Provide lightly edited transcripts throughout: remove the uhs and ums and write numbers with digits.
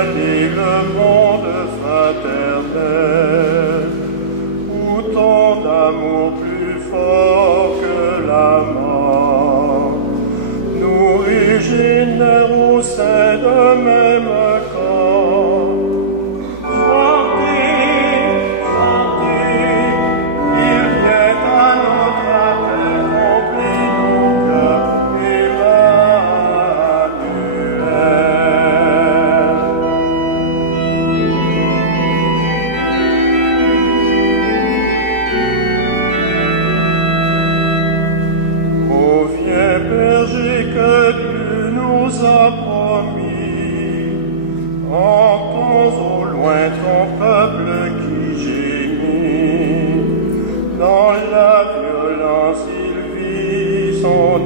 signaler le monde fraternel, où tant d'amour plus fort que la mort nous régénère au sein d'un même corps.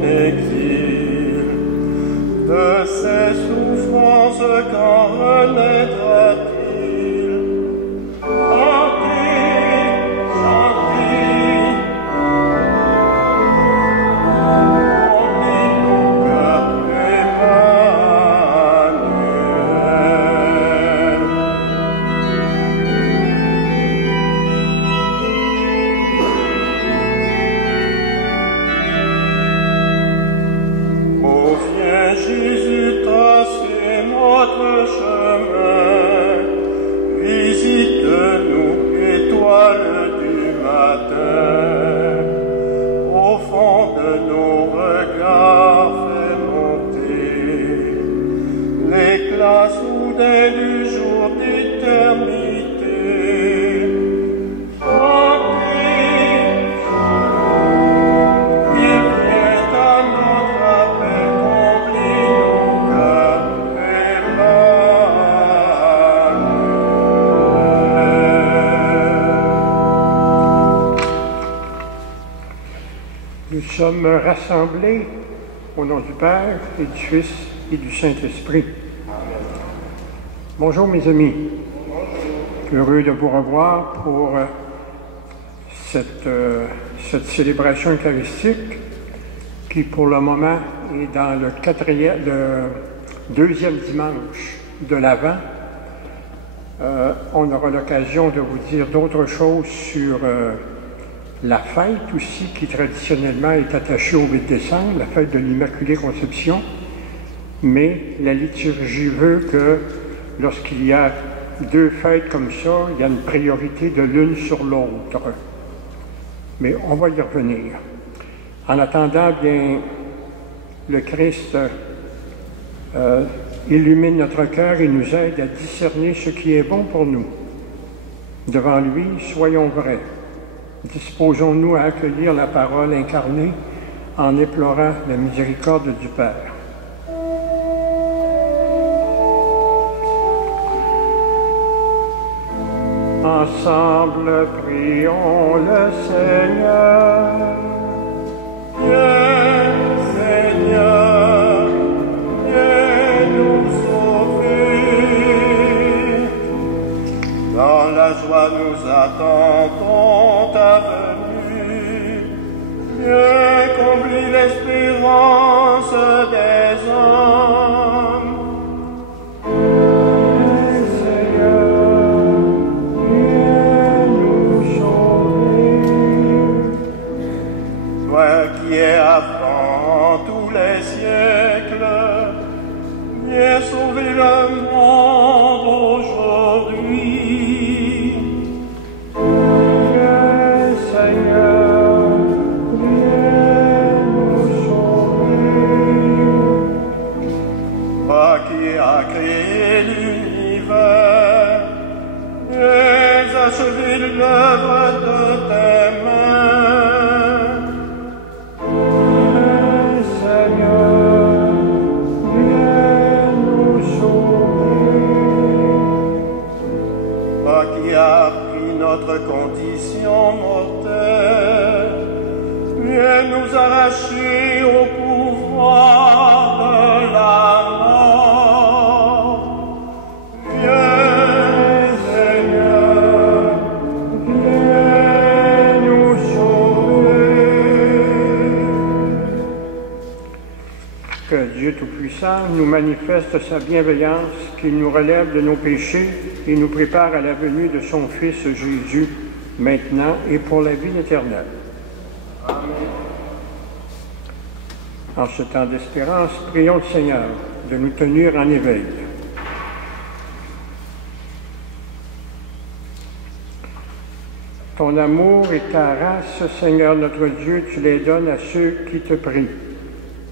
Exil, de ses souffrances quand renaîtra-t-il? Chantez, chantez, remplis nos cœurs, Emmanuel. Jésus, tracez notre chemin, visite-nous, étoile du matin, au fond de nos regards, fais monter l'éclat soudain du jour d'éternité. Nous sommes rassemblés au nom du Père et du Fils et du Saint-Esprit. Bonjour mes amis. Heureux de vous revoir pour cette célébration eucharistique qui pour le moment est dans le deuxième dimanche de l'Avent. On aura l'occasion de vous dire d'autres choses sur la fête aussi qui traditionnellement est attachée au 8 décembre, la fête de l'Immaculée Conception, mais la liturgie veut que lorsqu'il y a deux fêtes comme ça, il y a une priorité de l'une sur l'autre. Mais on va y revenir. En attendant, bien, le Christ illumine notre cœur et nous aide à discerner ce qui est bon pour nous. Devant lui, soyons vrais. Disposons-nous à accueillir la parole incarnée en éplorant la miséricorde du Père. Ensemble, prions le Seigneur. Viens, Seigneur, viens nous sauver. Dans la joie nous attendons ta venue. Viens combler l'espérance des hommes. Qui est avant tous les siècles, viens sauver le monde aujourd'hui. Viens, Seigneur, viens nous sauver. Toi qui as créé l'univers, viens achever l'œuvre de tes mains. Qui a pris notre condition mortelle, viens nous arracher au pouvoir de la mort. Viens, Seigneur, viens nous sauver. Que Dieu Tout-Puissant sang nous manifeste sa bienveillance, qu'il nous relève de nos péchés et nous prépare à la venue de son Fils Jésus, maintenant et pour la vie éternelle. Amen. En ce temps d'espérance, prions le Seigneur de nous tenir en éveil. Ton amour et ta race, Seigneur notre Dieu, tu les donnes à ceux qui te prient.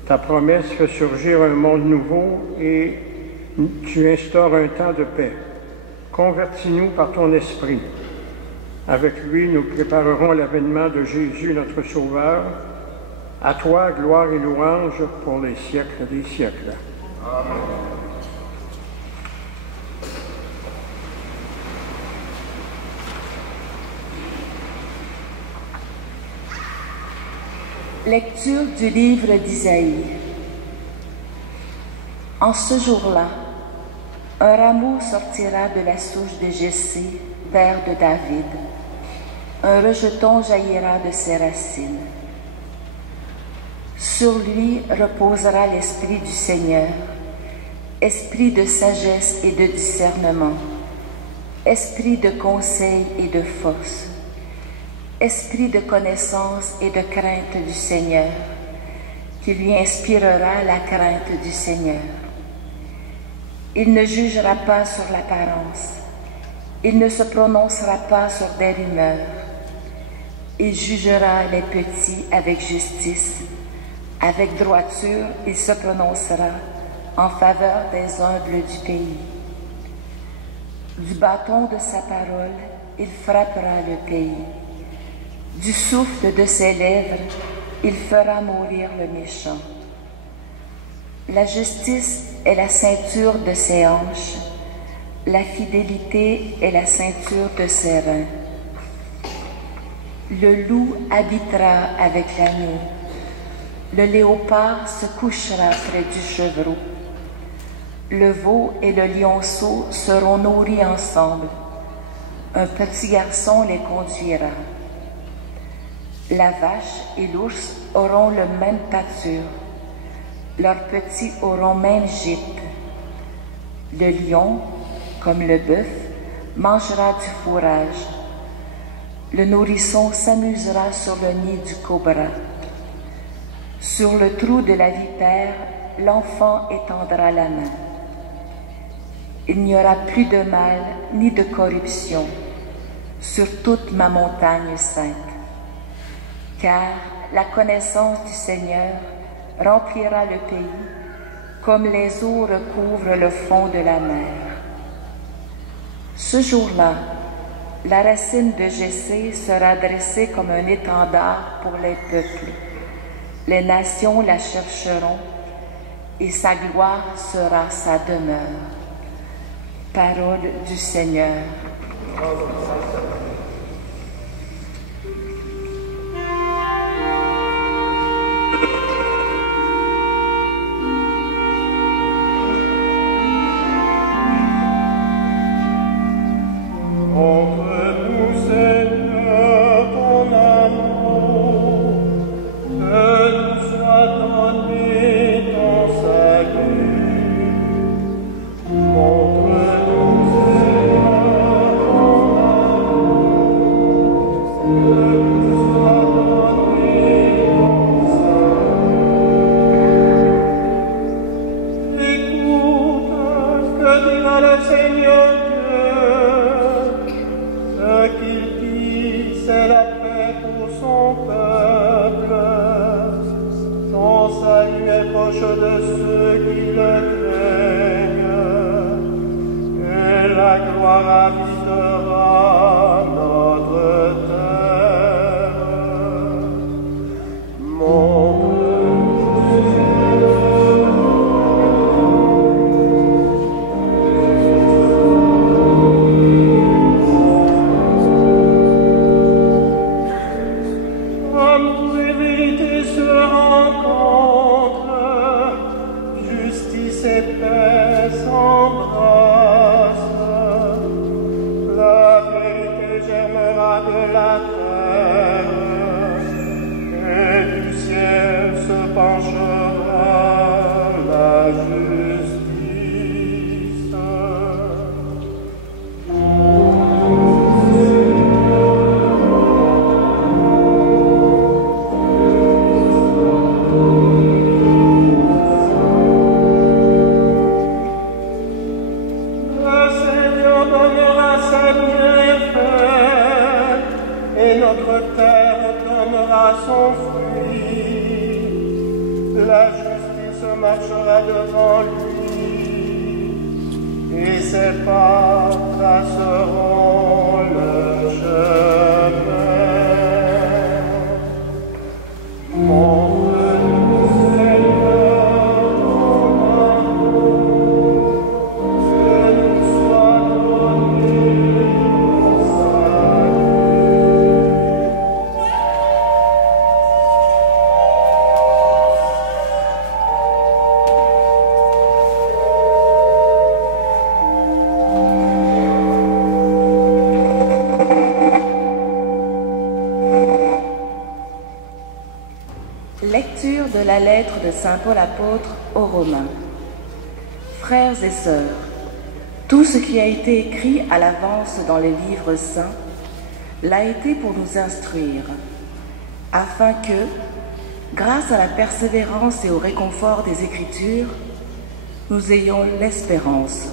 Ta promesse fait surgir un monde nouveau et tu instaures un temps de paix. Convertis-nous par ton esprit. Avec lui, nous préparerons l'avènement de Jésus, notre Sauveur. À toi, gloire et louange pour les siècles des siècles. Amen. Lecture du livre d'Isaïe. En ce jour-là, un rameau sortira de la souche de Jessé, père de David. Un rejeton jaillira de ses racines. Sur lui reposera l'esprit du Seigneur, esprit de sagesse et de discernement, esprit de conseil et de force, esprit de connaissance et de crainte du Seigneur, qui lui inspirera la crainte du Seigneur. Il ne jugera pas sur l'apparence, il ne se prononcera pas sur des rumeurs, il jugera les petits avec justice, avec droiture il se prononcera en faveur des humbles du pays. Du bâton de sa parole, il frappera le pays. Du souffle de ses lèvres, il fera mourir le méchant. La justice est la ceinture de ses hanches, la fidélité est la ceinture de ses reins. Le loup habitera avec l'agneau, le léopard se couchera près du chevreau. Le veau et le lionceau seront nourris ensemble, un petit garçon les conduira. La vache et l'ours auront le même pâture, leurs petits auront même gîte. Le lion, comme le bœuf, mangera du fourrage. Le nourrisson s'amusera sur le nid du cobra. Sur le trou de la vipère, l'enfant étendra la main. Il n'y aura plus de mal ni de corruption sur toute ma montagne sainte. Car la connaissance du Seigneur remplira le pays comme les eaux recouvrent le fond de la mer. Ce jour-là, la racine de Jessé sera dressée comme un étendard pour les peuples. Les nations la chercheront et sa gloire sera sa demeure. Parole du Seigneur. Montre-nous, Seigneur, ton amour, que nous soit donné ton salut. Montre-nous, Seigneur, ton amour, que nous soit donné ton salut. Écoute ce que dira le Seigneur. Qu'il dit, c'est la paix pour son peuple. Son salut est proche de ceux qui le craignent, et la gloire habitera notre terre. Justice et paix s'embrassent, la vent donnera ses bienfaits, et notre terre donnera son fruit. La justice marchera devant lui, et ses pas traceront le chemin. Lecture de la lettre de Saint Paul apôtre aux Romains. Frères et sœurs, tout ce qui a été écrit à l'avance dans les livres saints l'a été pour nous instruire, afin que, grâce à la persévérance et au réconfort des Écritures, nous ayons l'espérance.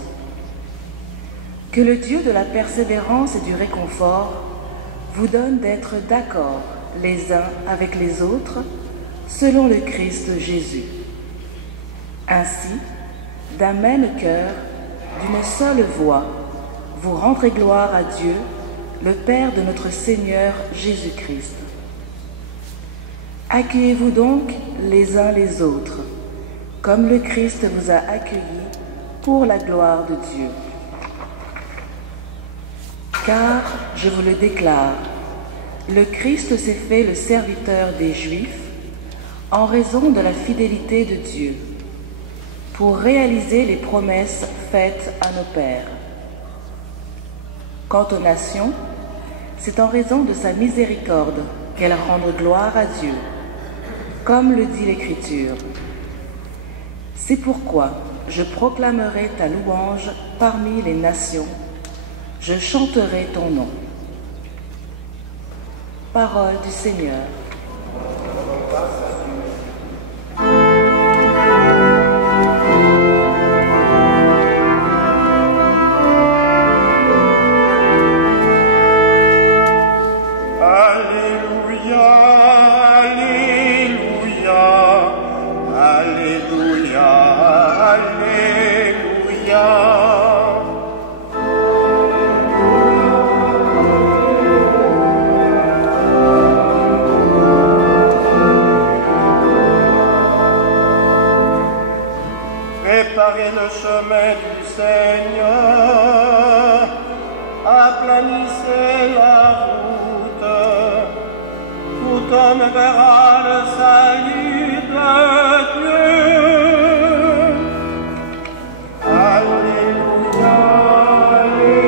Que le Dieu de la persévérance et du réconfort vous donne d'être d'accord les uns avec les autres, selon le Christ Jésus. Ainsi, d'un même cœur, d'une seule voix, vous rendrez gloire à Dieu, le Père de notre Seigneur Jésus-Christ. Accueillez-vous donc les uns les autres, comme le Christ vous a accueillis pour la gloire de Dieu. Car, je vous le déclare, le Christ s'est fait le serviteur des Juifs en raison de la fidélité de Dieu, pour réaliser les promesses faites à nos pères. Quant aux nations, c'est en raison de sa miséricorde qu'elles rendent gloire à Dieu, comme le dit l'Écriture. C'est pourquoi je proclamerai ta louange parmi les nations, je chanterai ton nom. Parole du Seigneur. Préparez le chemin du Seigneur, aplanissez la route, tout homme verra le salut de Dieu. Alléluia, Alléluia,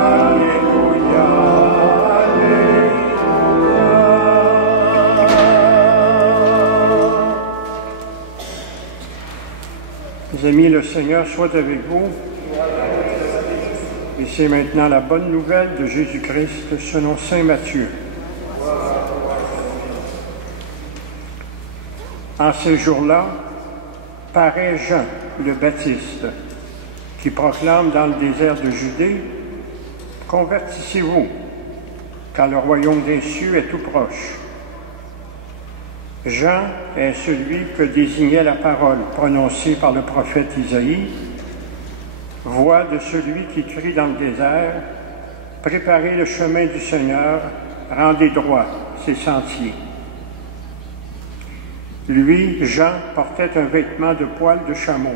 Alléluia, Alléluia. Mes amis, le Seigneur soit avec vous. Et c'est maintenant la bonne nouvelle de Jésus-Christ selon saint Matthieu. En ces jours-là, paraît Jean le Baptiste, qui proclame dans le désert de Judée « Convertissez-vous, car le royaume des cieux est tout proche. » Jean est celui que désignait la parole prononcée par le prophète Isaïe, voix de celui qui crie dans le désert, « Préparez le chemin du Seigneur, rendez droit ses sentiers. » Lui, Jean, portait un vêtement de poil de chameau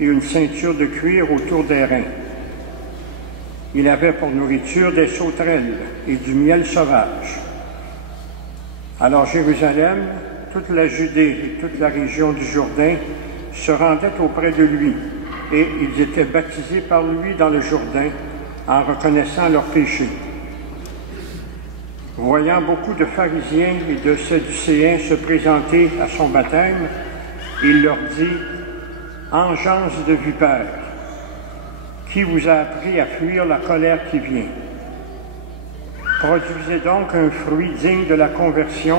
et une ceinture de cuir autour des reins. Il avait pour nourriture des sauterelles et du miel sauvage. Alors Jérusalem, toute la Judée et toute la région du Jourdain se rendaient auprès de lui, et ils étaient baptisés par lui dans le Jourdain en reconnaissant leurs péchés. Voyant beaucoup de pharisiens et de sadducéens se présenter à son baptême, il leur dit « Engeance de vipères, qui vous a appris à fuir la colère qui vient? Produisez donc un fruit digne de la conversion,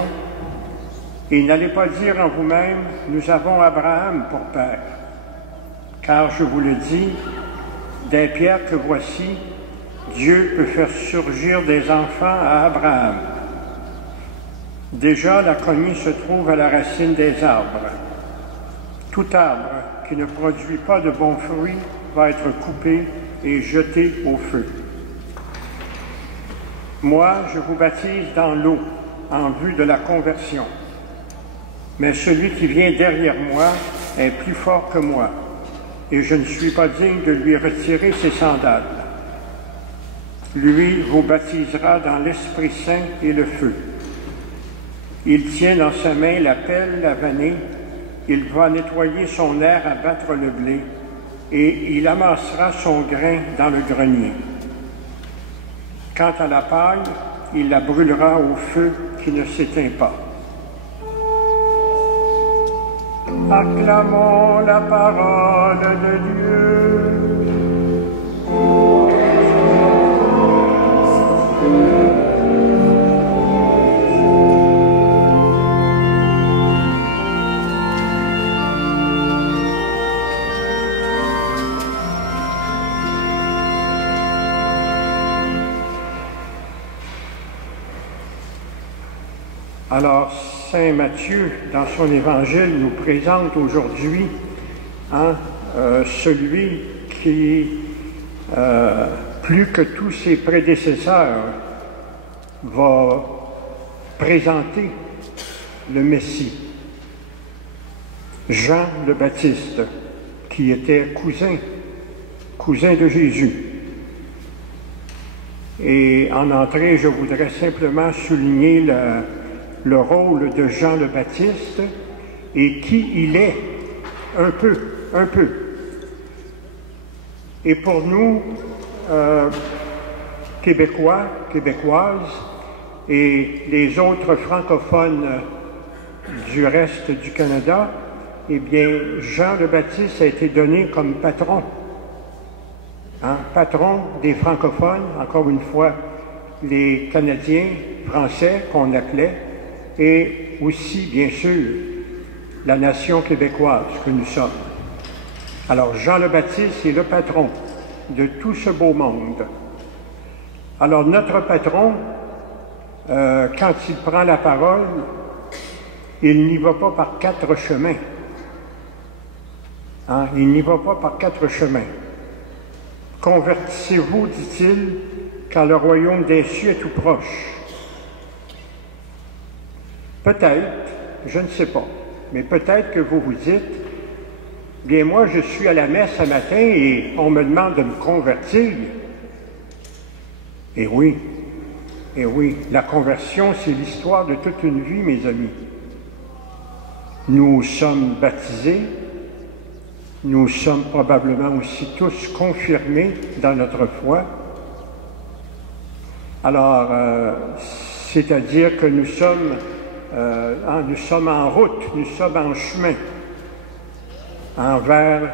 et n'allez pas dire en vous-même « Nous avons Abraham pour père », car je vous le dis, des pierres que voici, Dieu peut faire surgir des enfants à Abraham. Déjà, la cognée se trouve à la racine des arbres. Tout arbre qui ne produit pas de bons fruits va être coupé et jeté au feu. Moi, je vous baptise dans l'eau en vue de la conversion. Mais celui qui vient derrière moi est plus fort que moi, et je ne suis pas digne de lui retirer ses sandales. Lui vous baptisera dans l'Esprit Saint et le feu. Il tient dans sa main la pelle, la vanée, il va nettoyer son aire à battre le blé, et il amassera son grain dans le grenier. Quant à la paille, il la brûlera au feu qui ne s'éteint pas. Acclamons la parole de Dieu. Alors, Saint Matthieu, dans son évangile, nous présente aujourd'hui celui qui, plus que tous ses prédécesseurs, va présenter le Messie. Jean le Baptiste, qui était cousin de Jésus. Et en entrée, je voudrais simplement souligner le rôle de Jean le Baptiste et qui il est, un peu. Et pour nous, Québécois, Québécoises et les autres francophones du reste du Canada, eh bien, Jean le Baptiste a été donné comme patron. Patron des francophones, encore une fois, les Canadiens français qu'on appelait, et aussi, bien sûr, la nation québécoise que nous sommes. Alors, Jean le Baptiste est le patron de tout ce beau monde. Alors, notre patron, quand il prend la parole, il n'y va pas par 4 chemins. Il n'y va pas par 4 chemins. Convertissez-vous, dit-il, car le royaume des cieux est tout proche. Peut-être, je ne sais pas, mais peut-être que vous vous dites, bien moi je suis à la messe ce matin et on me demande de me convertir. Et oui, la conversion c'est l'histoire de toute une vie, mes amis. Nous sommes baptisés, nous sommes probablement aussi tous confirmés dans notre foi. Alors, c'est-à-dire que nous sommes en route, nous sommes en chemin envers,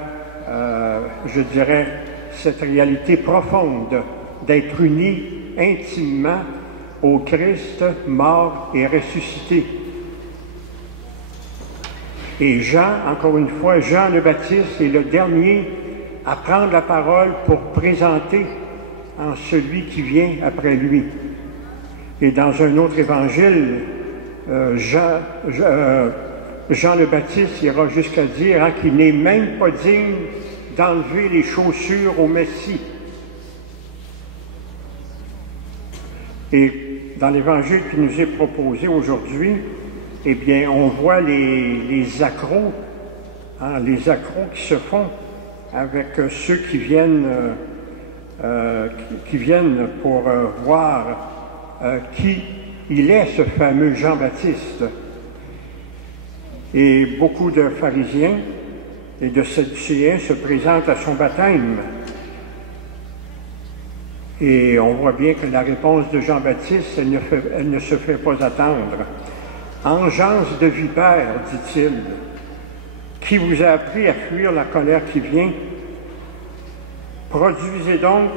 je dirais, cette réalité profonde d'être unis intimement au Christ mort et ressuscité. Et Jean, encore une fois, Jean le Baptiste est le dernier à prendre la parole pour présenter en celui qui vient après lui. Et dans un autre évangile, Jean le Baptiste ira jusqu'à dire qu'il n'est même pas digne d'enlever les chaussures au Messie. Et dans l'évangile qui nous est proposé aujourd'hui, eh bien, on voit les accros, les accros qui se font avec ceux qui viennent pour voir qui il est, ce fameux Jean-Baptiste. Et beaucoup de pharisiens et de sadducéens se présentent à son baptême. Et on voit bien que la réponse de Jean-Baptiste, elle ne se fait pas attendre. « Engeance de vipère, dit-il, qui vous a appris à fuir la colère qui vient? Produisez donc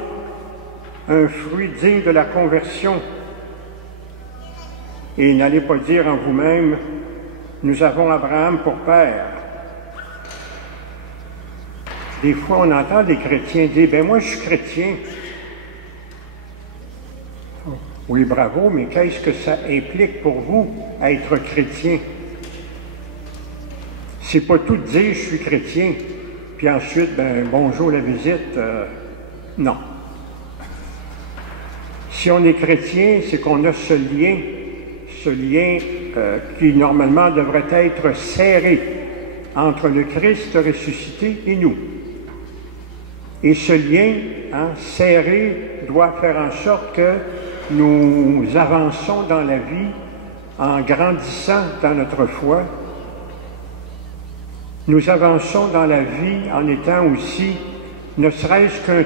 un fruit digne de la conversion. Et n'allez pas dire en vous-même, nous avons Abraham pour père. Des fois, on entend des chrétiens dire « ben moi, je suis chrétien ». Oui, bravo, mais qu'est-ce que ça implique pour vous, être chrétien? C'est pas tout dire « je suis chrétien », puis ensuite, ben bonjour la visite. Non. Si on est chrétien, c'est qu'on a ce lien qui normalement devrait être serré entre le Christ ressuscité et nous. Et ce lien serré doit faire en sorte que nous avançons dans la vie en grandissant dans notre foi. Nous avançons dans la vie en étant aussi, ne serait-ce qu'un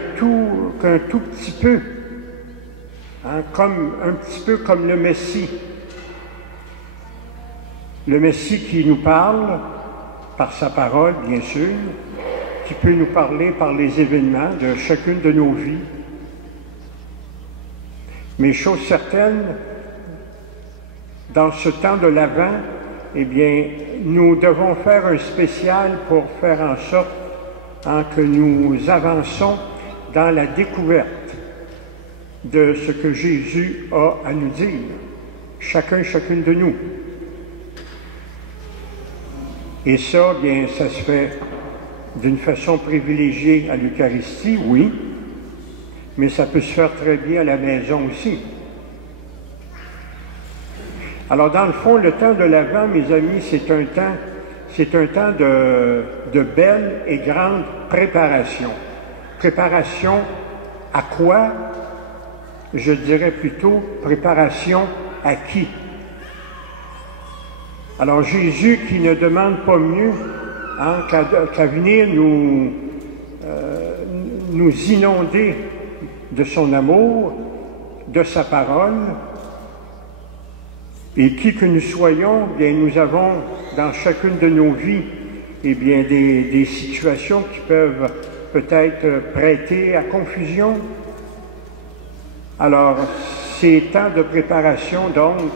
tout petit peu, un petit peu comme le Messie. Le Messie qui nous parle par sa parole, bien sûr, qui peut nous parler par les événements de chacune de nos vies. Mais chose certaine, dans ce temps de l'Avent, eh bien, nous devons faire un spécial pour faire en sorte que nous avançons dans la découverte de ce que Jésus a à nous dire, chacune de nous. Et ça, bien, ça se fait d'une façon privilégiée à l'Eucharistie, oui, mais ça peut se faire très bien à la maison aussi. Alors, dans le fond, le temps de l'Avent, mes amis, c'est un temps de belle et grande préparation. Préparation à quoi? Je dirais plutôt préparation à qui? Alors, Jésus qui ne demande pas mieux qu'à venir nous inonder de son amour, de sa parole, et qui que nous soyons, bien, nous avons dans chacune de nos vies, eh bien, des situations qui peuvent peut-être prêter à confusion. Alors, ces temps de préparation, donc,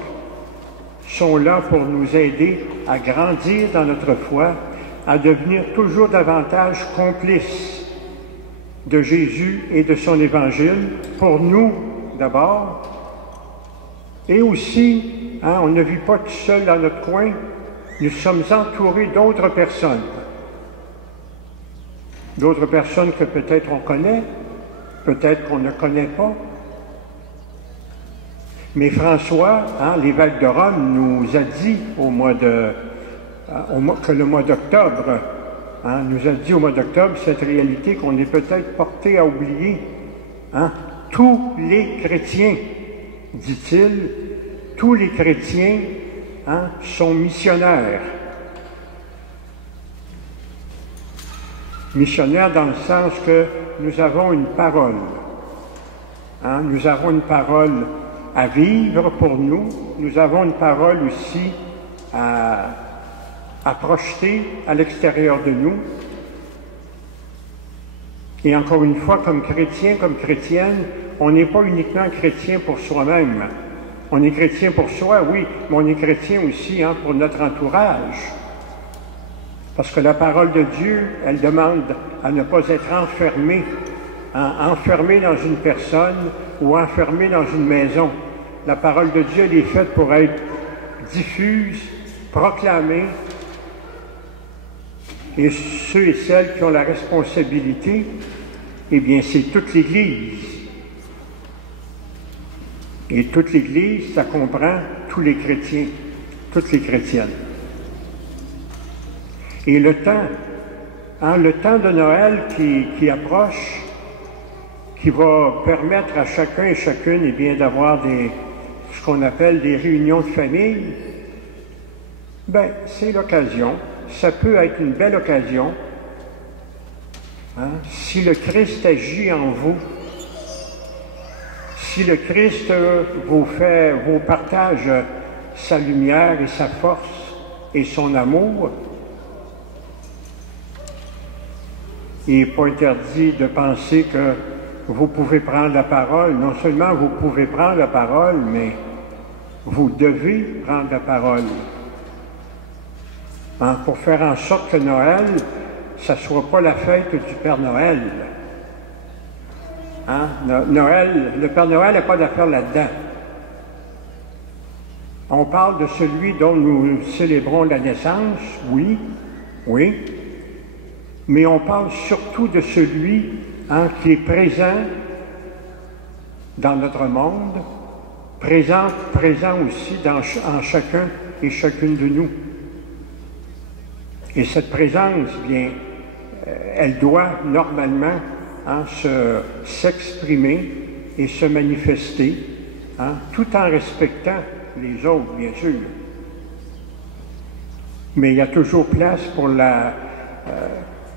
sont là pour nous aider à grandir dans notre foi, à devenir toujours davantage complices de Jésus et de son Évangile, pour nous d'abord, et aussi, on ne vit pas tout seul dans notre coin, nous sommes entourés d'autres personnes que peut-être on connaît, peut-être qu'on ne connaît pas. Mais François, l'évêque de Rome, nous a dit que le mois d'octobre, nous a dit au mois d'octobre cette réalité qu'on est peut-être porté à oublier. Tous les chrétiens, dit-il, tous les chrétiens sont missionnaires. Missionnaires dans le sens que nous avons une parole. Nous avons une parole à vivre pour nous. Nous avons une parole aussi à projeter à l'extérieur de nous. Et encore une fois, comme chrétien, comme chrétienne, on n'est pas uniquement chrétien pour soi-même. On est chrétien pour soi, oui, mais on est chrétien aussi pour notre entourage. Parce que la parole de Dieu, elle demande à ne pas être enfermé, enfermé dans une personne ou enfermé dans une maison. La parole de Dieu, elle est faite pour être diffuse, proclamée. Et ceux et celles qui ont la responsabilité, eh bien, c'est toute l'Église. Et toute l'Église, ça comprend tous les chrétiens, toutes les chrétiennes. Et le temps de Noël qui approche, qui va permettre à chacun et chacune, eh bien, d'avoir ce qu'on appelle des réunions de famille, ben, c'est l'occasion. Ça peut être une belle occasion. Si le Christ agit en vous, si le Christ vous partage sa lumière et sa force et son amour, il n'est pas interdit de penser que vous pouvez prendre la parole. Non seulement vous pouvez prendre la parole, mais vous devez prendre la parole. Pour faire en sorte que Noël, ça ne soit pas la fête du Père Noël. Hein? Noël, le Père Noël n'a pas d'affaire là-dedans. On parle de celui dont nous célébrons la naissance, oui, mais on parle surtout de celui qui est présent dans notre monde, présent aussi en chacun et chacune de nous. Et cette présence, bien, elle doit normalement s'exprimer et se manifester, tout en respectant les autres, bien sûr. Mais il y a toujours place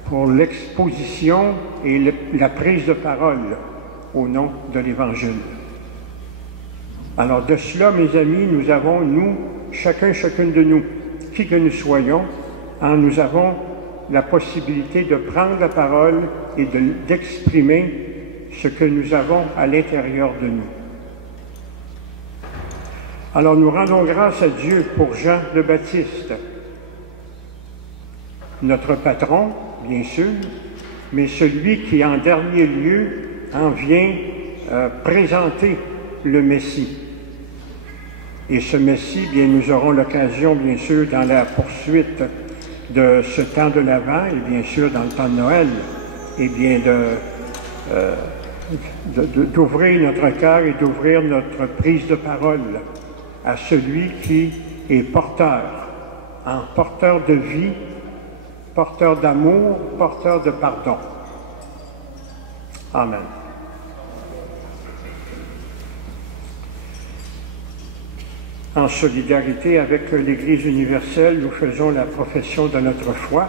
pour l'exposition et la prise de parole au nom de l'Évangile. Alors de cela, mes amis, nous avons, chacune de nous, qui que nous soyons, nous avons la possibilité de prendre la parole et d'exprimer ce que nous avons à l'intérieur de nous. Alors nous rendons grâce à Dieu pour Jean le Baptiste, notre patron, bien sûr, mais celui qui en dernier lieu vient présenter le Messie. Et ce Messie, bien, nous aurons l'occasion, bien sûr, dans la poursuite de ce temps de l'Avent et bien sûr dans le temps de Noël, et bien d'ouvrir notre cœur et d'ouvrir notre prise de parole à celui qui est porteur de vie, porteur d'amour, porteur de pardon. Amen. En solidarité avec l'Église universelle, nous faisons la profession de notre foi.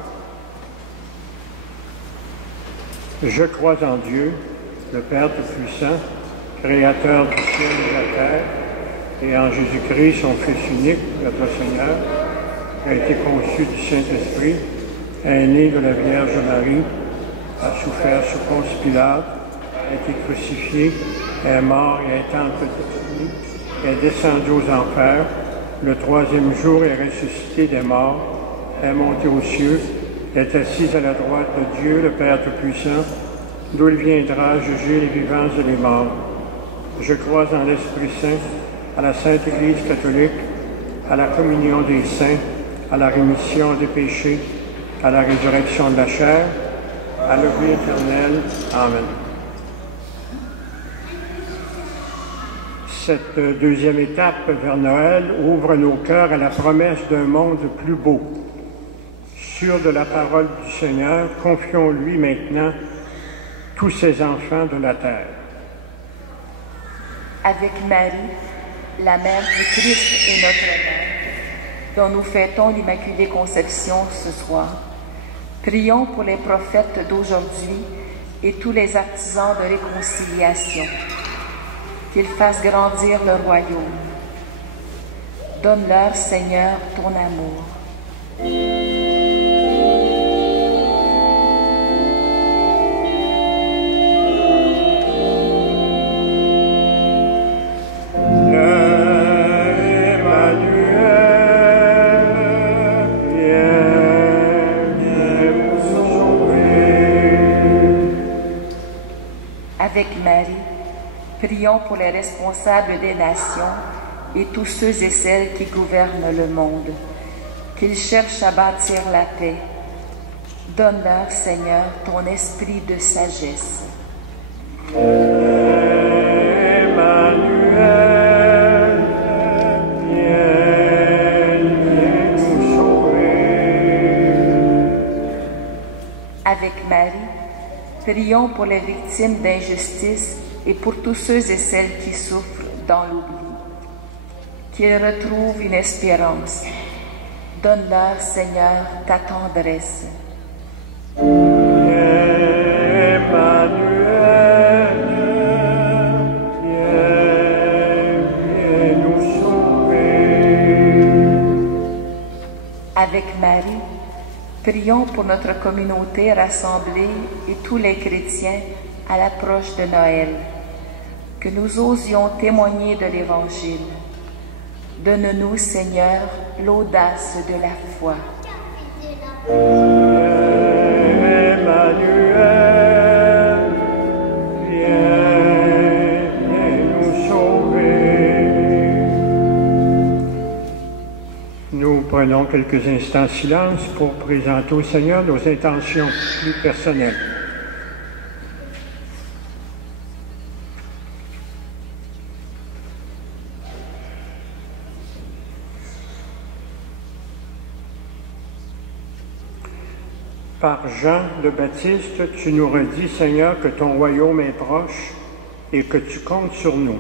Je crois en Dieu, le Père Tout-Puissant, Créateur du ciel et de la terre, et en Jésus-Christ, son Fils unique, notre Seigneur, qui a été conçu du Saint-Esprit, est né de la Vierge Marie, a souffert sous Ponce Pilate, a été crucifié, est mort et est entretenu, est descendu aux enfers, le troisième jour est ressuscité des morts, est monté aux cieux, est assis à la droite de Dieu, le Père Tout-Puissant, d'où il viendra juger les vivants et les morts. Je crois en l'Esprit Saint, à la Sainte Église catholique, à la communion des saints, à la rémission des péchés, à la résurrection de la chair, à la vie éternelle. Amen. Cette deuxième étape vers Noël ouvre nos cœurs à la promesse d'un monde plus beau. Sûr de la parole du Seigneur, confions-lui maintenant tous ces enfants de la terre. Avec Marie, la mère du Christ et notre mère, dont nous fêtons l'Immaculée Conception ce soir, prions pour les prophètes d'aujourd'hui et tous les artisans de réconciliation, qu'ils fassent grandir le royaume. Donne-leur, Seigneur, ton amour. Avec Marie, prions pour les responsables des nations et tous ceux et celles qui gouvernent le monde, qu'ils cherchent à bâtir la paix. Donne-leur, Seigneur, ton esprit de sagesse. Emmanuel, viens nous sauver. Avec Marie, prions pour les victimes d'injustice et pour tous ceux et celles qui souffrent dans l'oubli. Qu'ils retrouvent une espérance. Donne-leur, Seigneur, ta tendresse. Emmanuel, viens nous sauver. Avec Marie, prions pour notre communauté rassemblée et tous les chrétiens à l'approche de Noël, que nous osions témoigner de l'Évangile. Donne-nous, Seigneur, l'audace de la foi. Emmanuel, Prenons quelques instants de silence pour présenter au Seigneur nos intentions plus personnelles. Par Jean le Baptiste, tu nous redis, Seigneur, que ton royaume est proche et que tu comptes sur nous.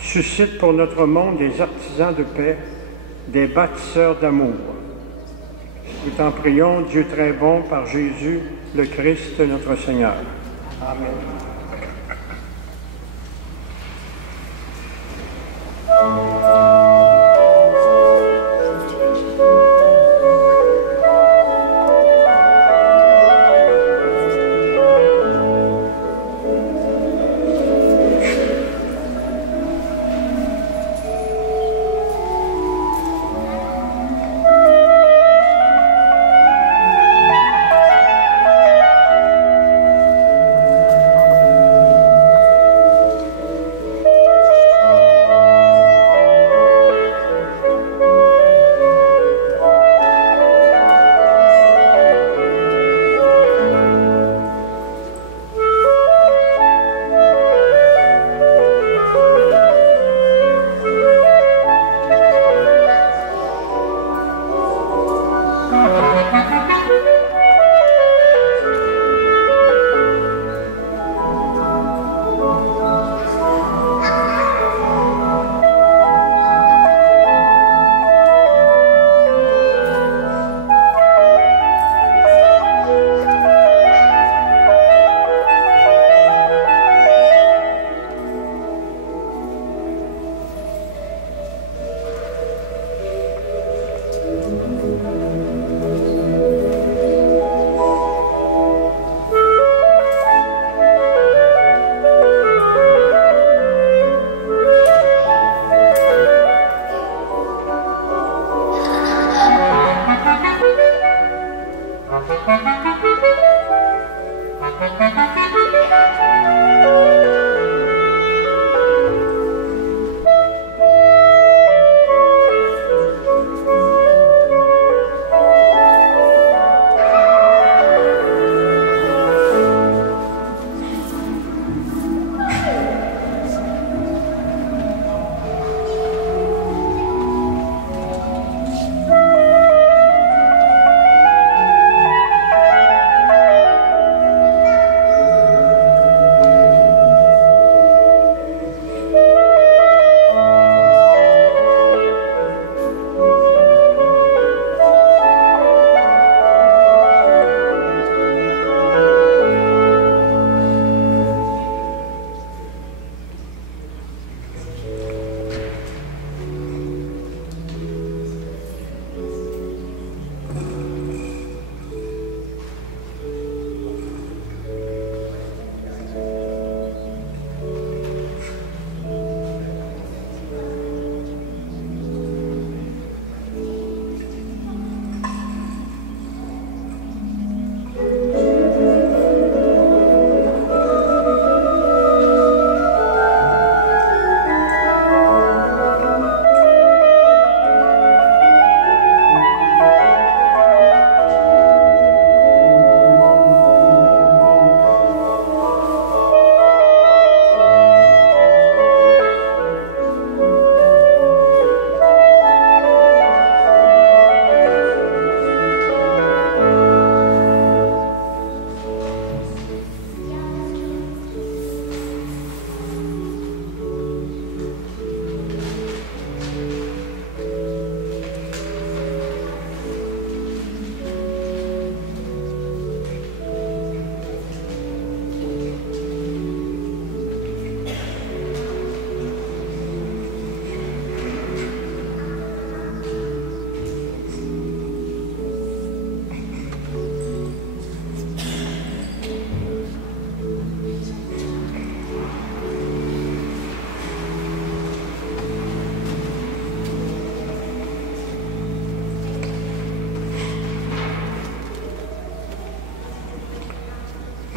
Suscite pour notre monde des artisans de paix, des bâtisseurs d'amour. Nous t'en prions, Dieu très bon, par Jésus, le Christ, notre Seigneur. Amen.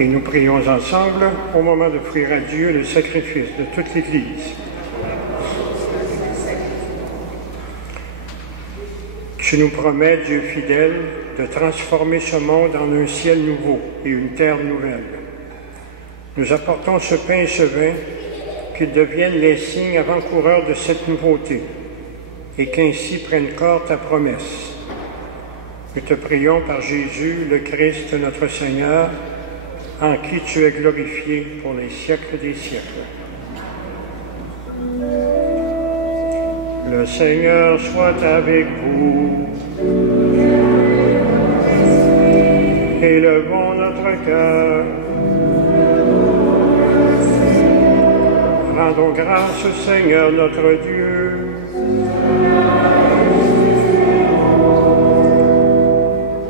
Et nous prions ensemble au moment d'offrir à Dieu le sacrifice de toute l'Église. Tu nous promets, Dieu fidèle, de transformer ce monde en un ciel nouveau et une terre nouvelle. Nous apportons ce pain et ce vin, qu'ils deviennent les signes avant-coureurs de cette nouveauté, et qu'ainsi prenne corps ta promesse. Nous te prions par Jésus, le Christ, notre Seigneur, en qui tu es glorifié pour les siècles des siècles. Le Seigneur soit avec vous. Élevons notre cœur. Rendons grâce au Seigneur notre Dieu.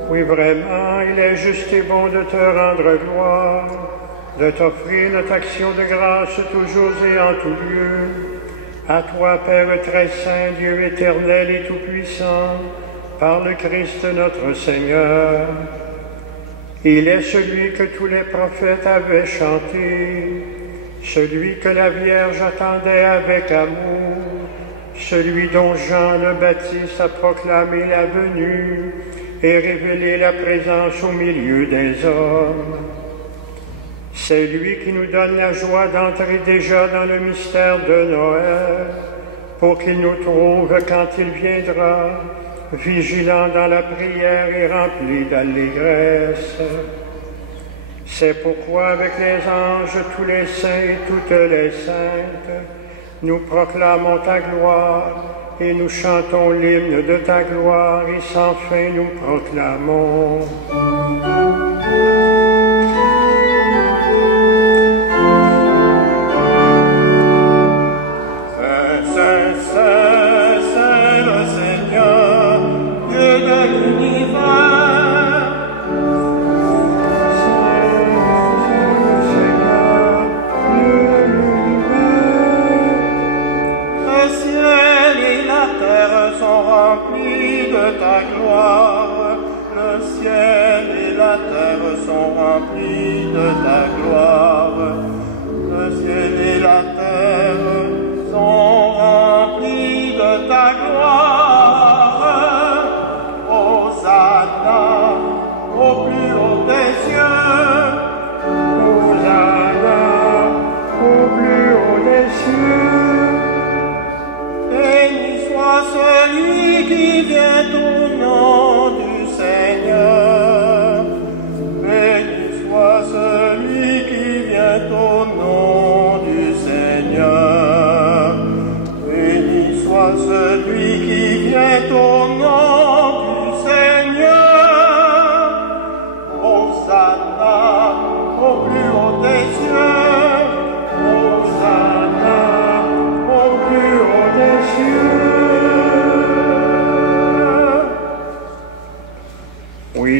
Oui, vraiment, il est juste et bon de te rendre gloire, de t'offrir notre action de grâce toujours et en tout lieu. À toi, Père très saint, Dieu éternel et tout-puissant, par le Christ notre Seigneur. Il est celui que tous les prophètes avaient chanté, celui que la Vierge attendait avec amour, celui dont Jean le Baptiste a proclamé la venue et révélé la présence au milieu des hommes. C'est lui qui nous donne la joie d'entrer déjà dans le mystère de Noël, pour qu'il nous trouve quand il viendra, vigilants dans la prière et remplis d'allégresse. C'est pourquoi avec les anges, tous les saints et toutes les saintes, nous proclamons ta gloire et nous chantons l'hymne de ta gloire et sans fin nous proclamons.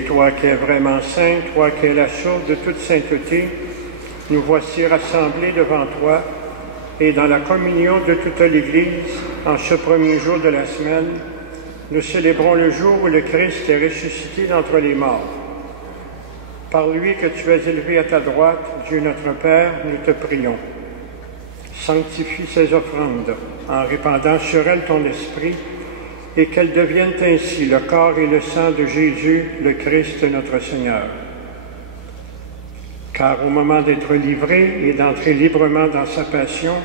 Toi qui es vraiment saint, toi qui es la source de toute sainteté, nous voici rassemblés devant toi et dans la communion de toute l'Église, en ce premier jour de la semaine, nous célébrons le jour où le Christ est ressuscité d'entre les morts. Par lui que tu es élevé à ta droite, Dieu notre Père, nous te prions. Sanctifie ces offrandes en répandant sur elles ton esprit, et qu'elles deviennent ainsi le corps et le sang de Jésus, le Christ notre Seigneur. Car au moment d'être livré et d'entrer librement dans sa passion,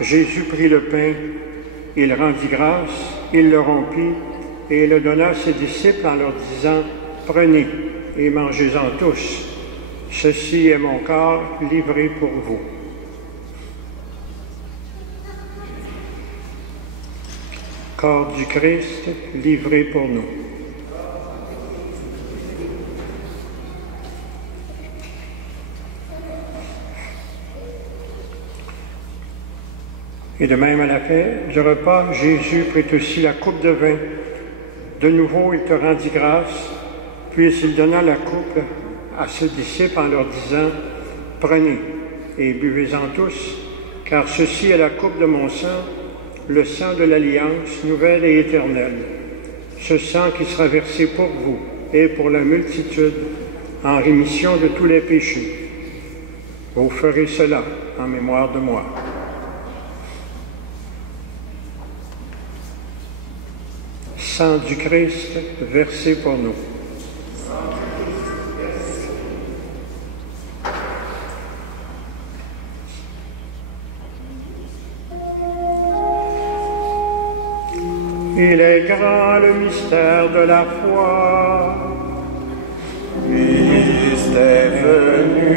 Jésus prit le pain, il rendit grâce, il le rompit et le donna à ses disciples en leur disant « Prenez et mangez-en tous, ceci est mon corps livré pour vous. » Corps du Christ livré pour nous. Et de même à la fin du repas, Jésus prit aussi la coupe de vin. De nouveau, il te rendit grâce, puis il donna la coupe à ses disciples en leur disant « Prenez et buvez-en tous, car ceci est la coupe de mon sang, le sang de l'Alliance nouvelle et éternelle, ce sang qui sera versé pour vous et pour la multitude en rémission de tous les péchés. Vous ferez cela en mémoire de moi. » sang du Christ versé pour nous. Il est grand le mystère de la foi. Christ est venu,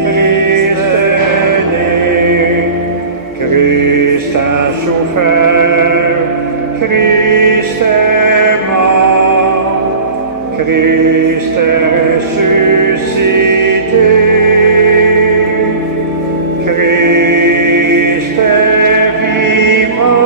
Christ est né, Christ a souffert, Christ est mort, Christ est ressuscité, Christ est vivant.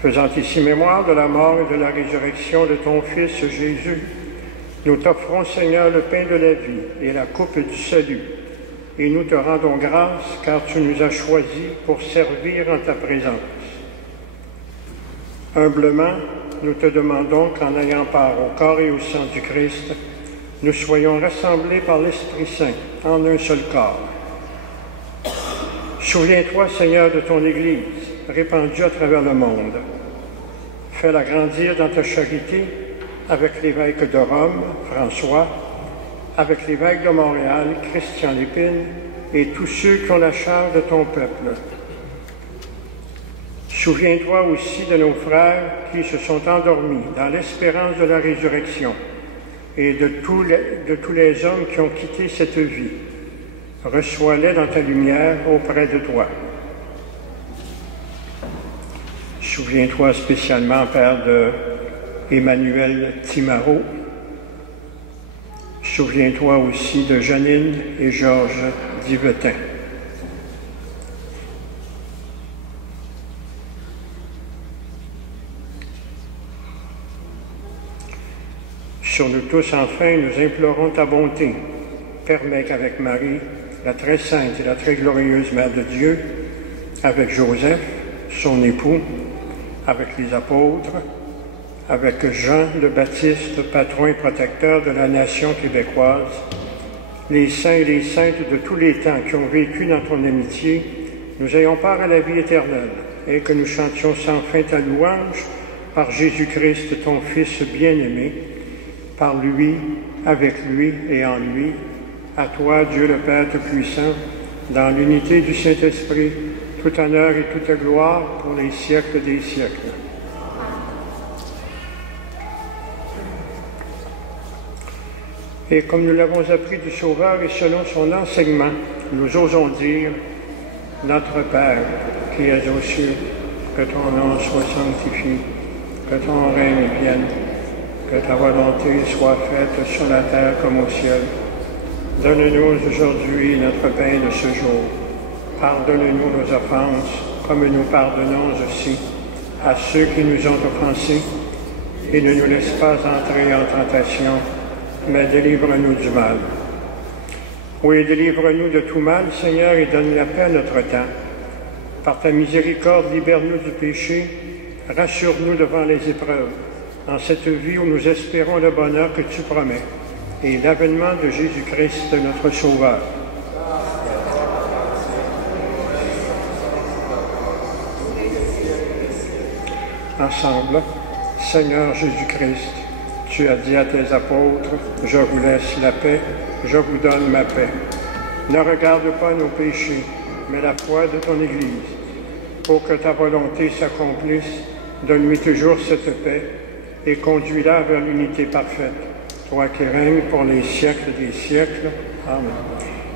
Faisant ici mémoire de la mort et de la résurrection de ton Fils Jésus, nous t'offrons, Seigneur, le pain de la vie et la coupe du salut, et nous te rendons grâce car tu nous as choisis pour servir en ta présence. Humblement, nous te demandons qu'en ayant part au corps et au sang du Christ, nous soyons rassemblés par l'Esprit Saint en un seul corps. Souviens-toi, Seigneur, de ton Église, répandue à travers le monde. Fais-la grandir dans ta charité avec l'évêque de Rome, François, avec l'évêque de Montréal, Christian Lépine, et tous ceux qui ont la charge de ton peuple. Souviens-toi aussi de nos frères qui se sont endormis dans l'espérance de la résurrection et de tous les hommes qui ont quitté cette vie. Reçois-les dans ta lumière auprès de toi. Souviens-toi spécialement, Père, de Emmanuel Timaro. Souviens-toi aussi de Janine et Georges Divetin. Sur nous tous, enfin, nous implorons ta bonté. Permets qu'avec Marie, la très sainte et la très glorieuse Mère de Dieu, avec Joseph, son époux, avec les apôtres, avec Jean le Baptiste, patron et protecteur de la nation québécoise, les saints et les saintes de tous les temps qui ont vécu dans ton amitié, nous ayons part à la vie éternelle et que nous chantions sans fin ta louange par Jésus-Christ, ton Fils bien-aimé, par lui, avec lui et en lui, à toi, Dieu le Père Tout-Puissant, dans l'unité du Saint-Esprit, tout honneur et toute gloire pour les siècles des siècles. Et comme nous l'avons appris du Sauveur et selon son enseignement, nous osons dire, Notre Père, qui es aux cieux, que ton nom soit sanctifié, que ton règne vienne, que ta volonté soit faite sur la terre comme au ciel. Donne-nous aujourd'hui notre pain de ce jour. Pardonne-nous nos offenses, comme nous pardonnons aussi à ceux qui nous ont offensés, et ne nous laisse pas entrer en tentation, mais délivre-nous du mal. Oui, délivre-nous de tout mal, Seigneur, et donne la paix à notre temps. Par ta miséricorde, libère-nous du péché, rassure-nous devant les épreuves, en cette vie où nous espérons le bonheur que tu promets, et l'avènement de Jésus-Christ, notre Sauveur. Ensemble, Seigneur Jésus-Christ, tu as dit à tes apôtres, « Je vous laisse la paix, je vous donne ma paix. Ne regarde pas nos péchés, mais la foi de ton Église. Pour que ta volonté s'accomplisse, donne-lui toujours cette paix et conduis-la vers l'unité parfaite, toi qui règnes pour les siècles des siècles. Amen.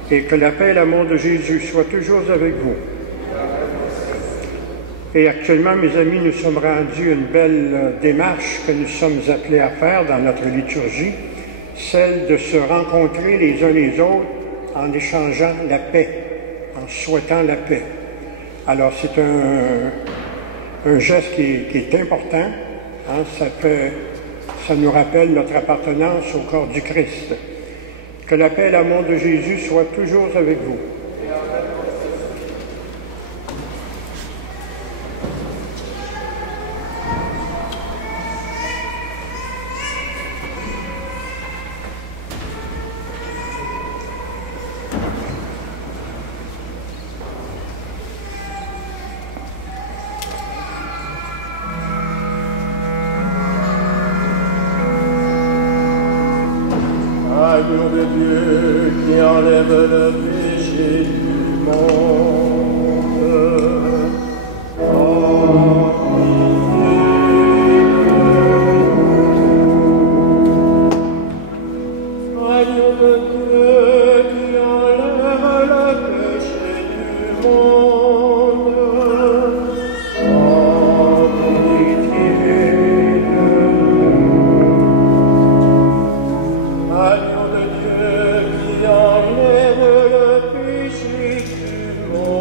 Et que la paix et l'amour de Jésus soient toujours avec vous. Et actuellement, mes amis, nous sommes rendus à une belle démarche que nous sommes appelés à faire dans notre liturgie, celle de se rencontrer les uns les autres en échangeant la paix, en souhaitant la paix. Alors, c'est un geste qui est important Ça nous rappelle notre appartenance au corps du Christ. Que la paix et l'amour de Jésus soient toujours avec vous. Agneau de Dieu qui enlève le péché du monde. Oh, Agneau de Dieu qui enlève le péché du monde. Oh, pitié de nous. Agneau de Dieu qui enlève le péché du monde.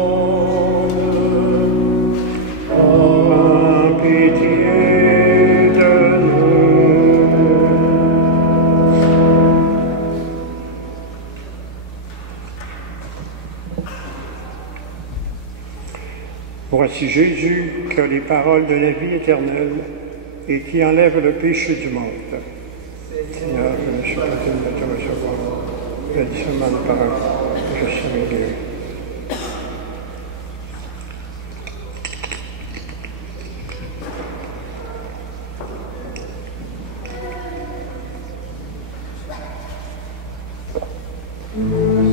Oh, pitié de nous. Voici Jésus qui a les paroles de la vie éternelle et qui enlève le péché du monde. Seigneur, je ne suis pas digne de te recevoir. Je dis seulement une parole, je serai guéri. Ave Maria,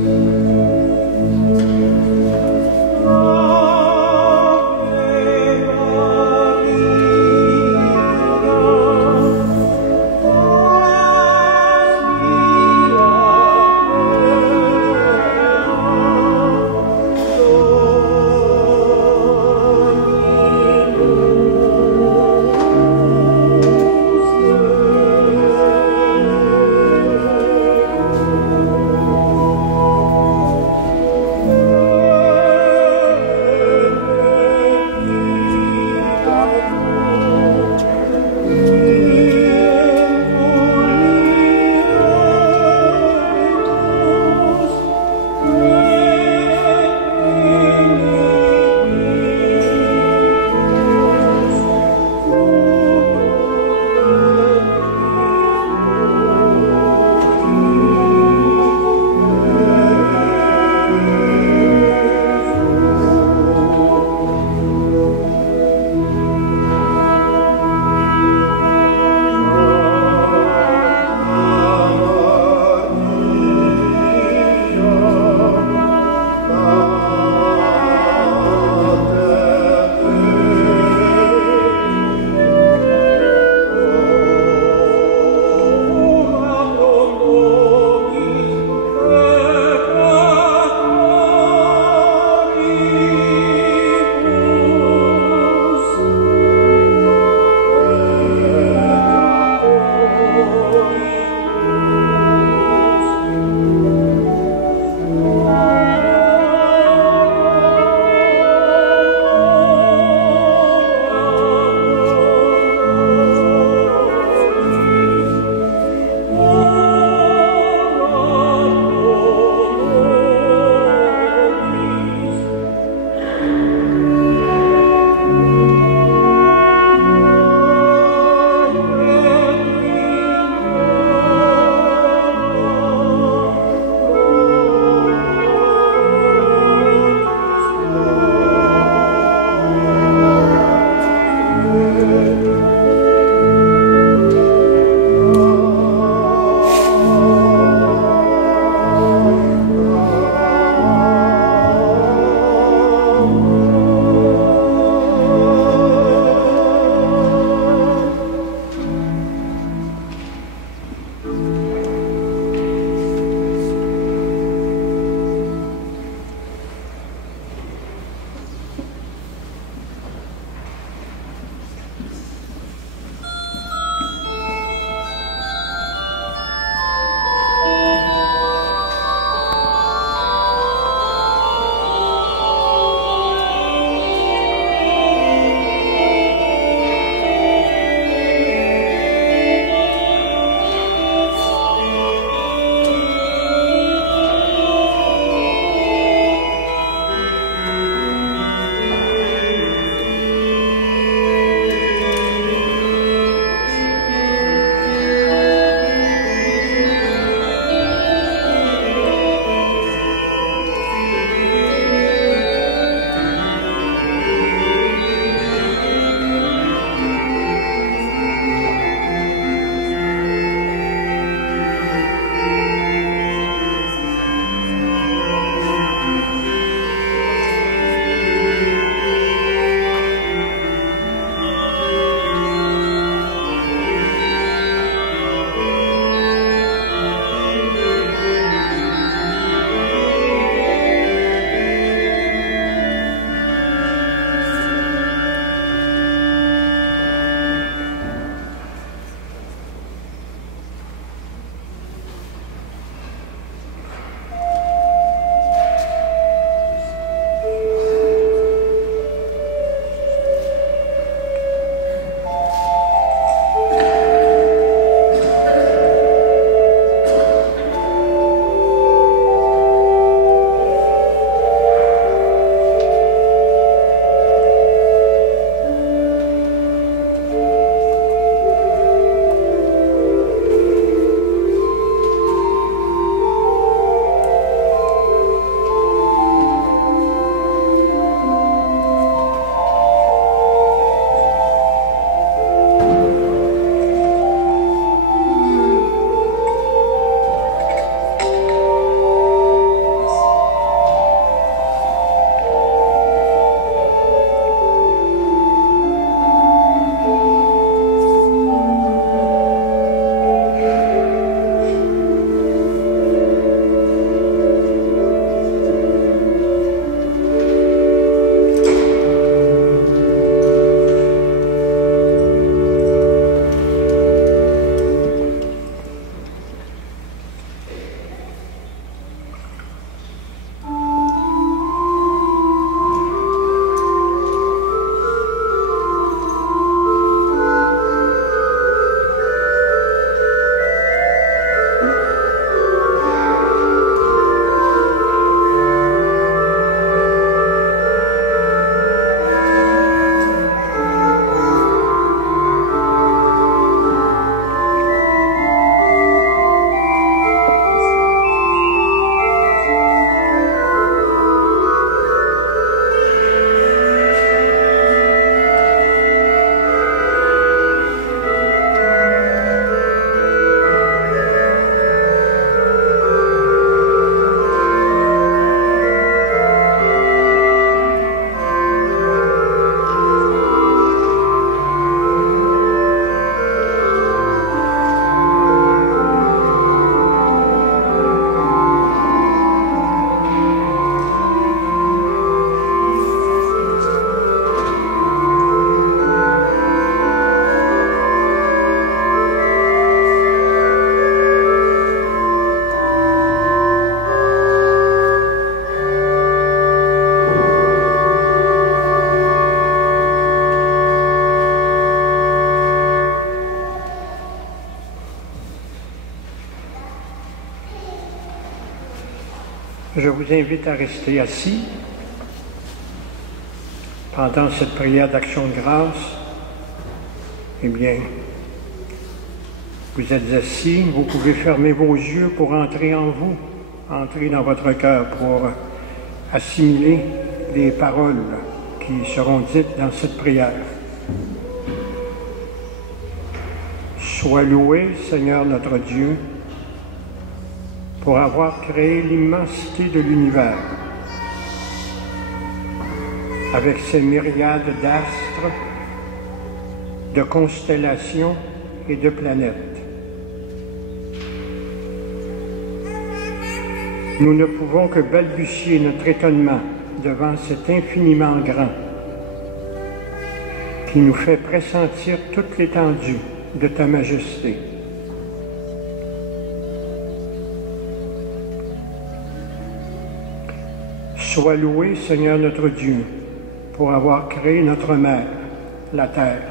vous invite à rester assis pendant cette prière d'action de grâce. Eh bien, vous êtes assis, vous pouvez fermer vos yeux pour entrer en vous, entrer dans votre cœur pour assimiler les paroles qui seront dites dans cette prière. Sois loué, Seigneur notre Dieu, pour avoir créé l'immensité de l'univers, avec ses myriades d'astres, de constellations et de planètes. Nous ne pouvons que balbutier notre étonnement devant cet infiniment grand qui nous fait pressentir toute l'étendue de ta majesté. Sois loué, Seigneur notre Dieu, pour avoir créé notre mère, la terre,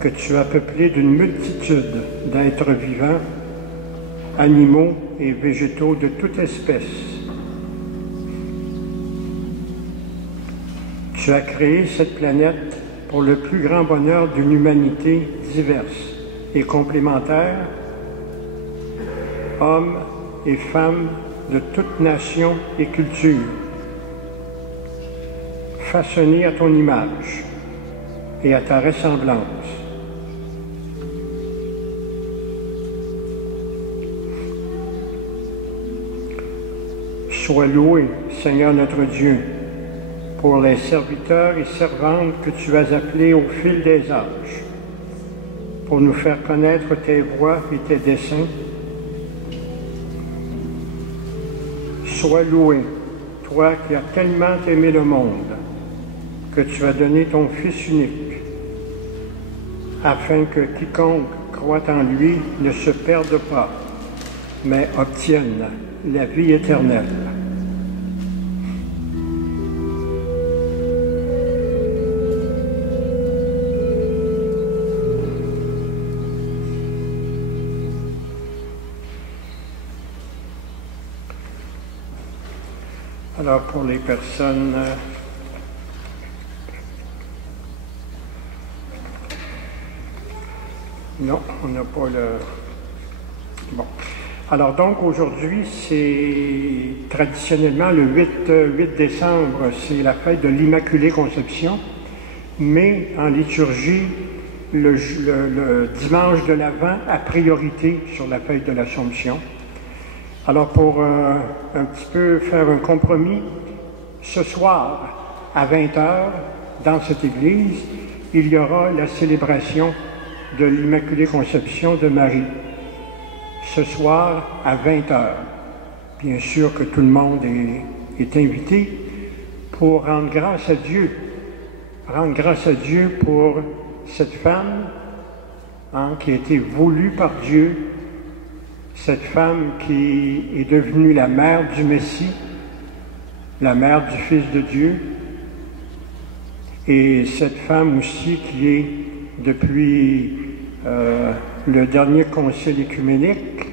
que tu as peuplée d'une multitude d'êtres vivants, animaux et végétaux de toute espèce. Tu as créé cette planète pour le plus grand bonheur d'une humanité diverse et complémentaire, hommes et femmes de toute nation et culture, façonnés à ton image et à ta ressemblance. Sois loué, Seigneur notre Dieu, pour les serviteurs et servantes que tu as appelés au fil des âges, pour nous faire connaître tes voies et tes desseins. Sois loué, toi qui as tellement aimé le monde, que tu as donné ton Fils unique, afin que quiconque croit en lui ne se perde pas, mais obtienne la vie éternelle. Alors pour les personnes non, on n'a pas le... Bon. Alors donc aujourd'hui, c'est traditionnellement le 8 décembre, c'est la fête de l'Immaculée Conception, mais en liturgie, le dimanche de l'Avent a priorité sur la fête de l'Assomption. Alors pour un petit peu faire un compromis, ce soir à 20h, dans cette église, il y aura la célébration de l'Immaculée Conception de Marie. Ce soir à 20h. Bien sûr que tout le monde est invité pour rendre grâce à Dieu. Rendre grâce à Dieu pour cette femme qui a été voulue par Dieu, cette femme qui est devenue la mère du Messie, la mère du Fils de Dieu, et cette femme aussi qui est, depuis le dernier concile écuménique,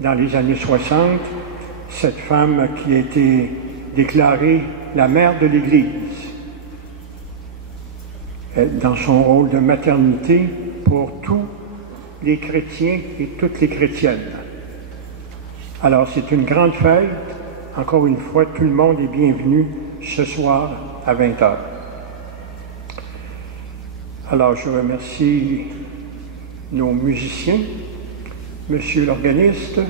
dans les années 60, cette femme qui a été déclarée la mère de l'Église, dans son rôle de maternité pour tous les chrétiens et toutes les chrétiennes. Alors c'est une grande fête. Encore une fois, tout le monde est bienvenu ce soir à 20h. Alors je remercie nos musiciens, monsieur l'organiste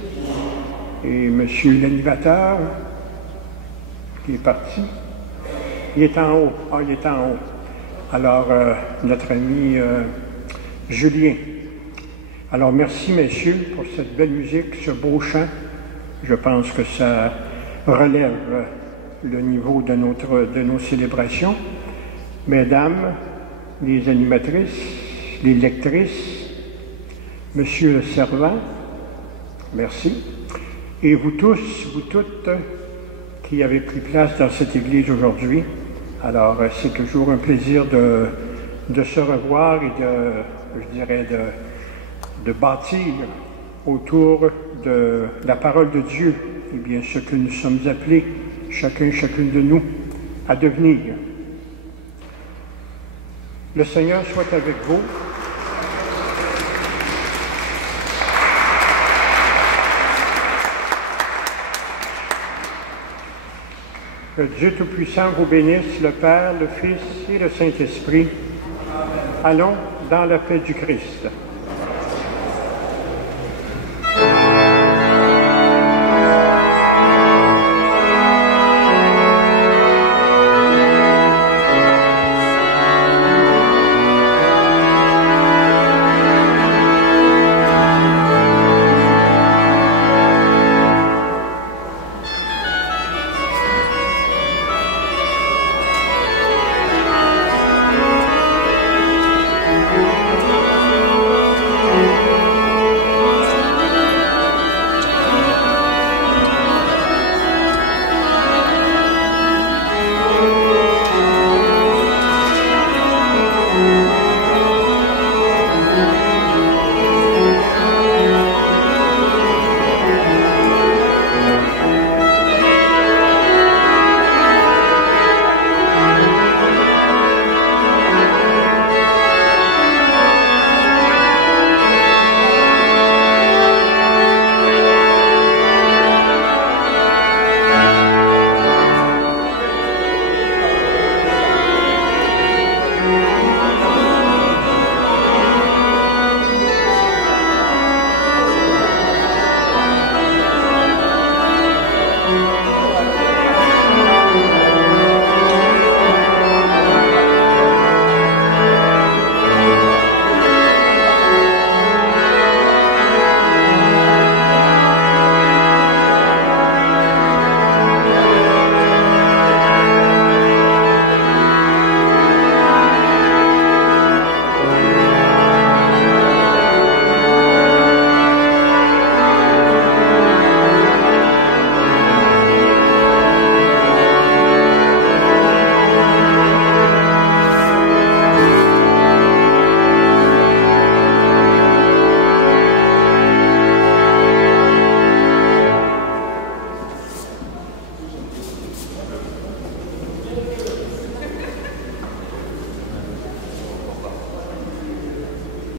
et monsieur l'animateur qui est parti. Il est en haut. Ah, il est en haut. Alors, notre ami Julien. Alors, merci, messieurs, pour cette belle musique, ce beau chant. Je pense que ça relève le niveau de nos célébrations. Mesdames, les animatrices, les lectrices, monsieur le servant, merci. Et vous tous, vous toutes, qui avez pris place dans cette église aujourd'hui. Alors, c'est toujours un plaisir de se revoir et de bâtir autour de la parole de Dieu eh bien, ce que nous sommes appelés, chacune de nous, à devenir. Le Seigneur soit avec vous. Que Dieu Tout-Puissant vous bénisse, le Père, le Fils et le Saint-Esprit. Allons dans la paix du Christ.